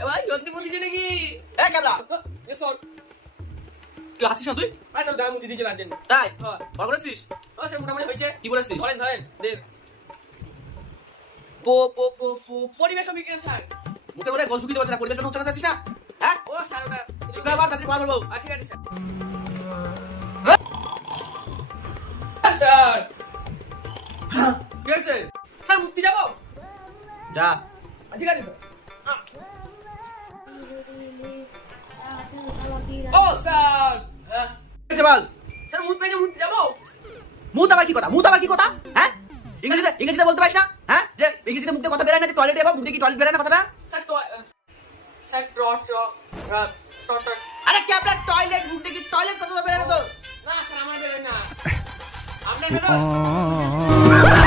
এবার সত্যি বুঝিস নাকি? এ ক্যাবলা এসব তুই আসছিস না তুই? আসল দাম মুতি দিতে পারতেন। তাই হ্যাঁ। বল করেছিস? ও স্যার মোটামুটি হয়েছে। কি বলেছিস? ধরেন ধরেন দেন। পরিবেশ বিজ্ঞান স্যার। মুখের মধ্যে গোল ঢুকিয়ে দেবো না, পরিবেশ হচ্ছে না যাচ্ছিস না? হ্যাঁ ও স্যার ওটা তুই আবার তাড়াতাড়ি পা ধরবো। ঠিক আছে স্যার। স্যার কি হয়েছে? স্যার মুক্তি যাবো? যা ঠিক আছে স্যার। ও স্যার হ্যাঁ কি হয়েছে বল? স্যার মুত পেয়ে মুক্তি যাবো? মুত আবার কি কথা? মুত আবার কি কথা? হ্যাঁ ইংরেজিতে বলতে পারিস না? হ্যাঁ যে ইংরেজিতে মুখ দিয়ে কথা বেরায় না, যে টয়লেটে যাবো মুখ দিয়ে কি টয়লেট বেরায় না কথাটা? স্যার স্যার আরে ক্যাবলা টয়লেট মুখ দিয়ে কি টয়লেট কথা বেরায় না তো? না স্যার আমার বেরোয় না। আপনার বেরোয়?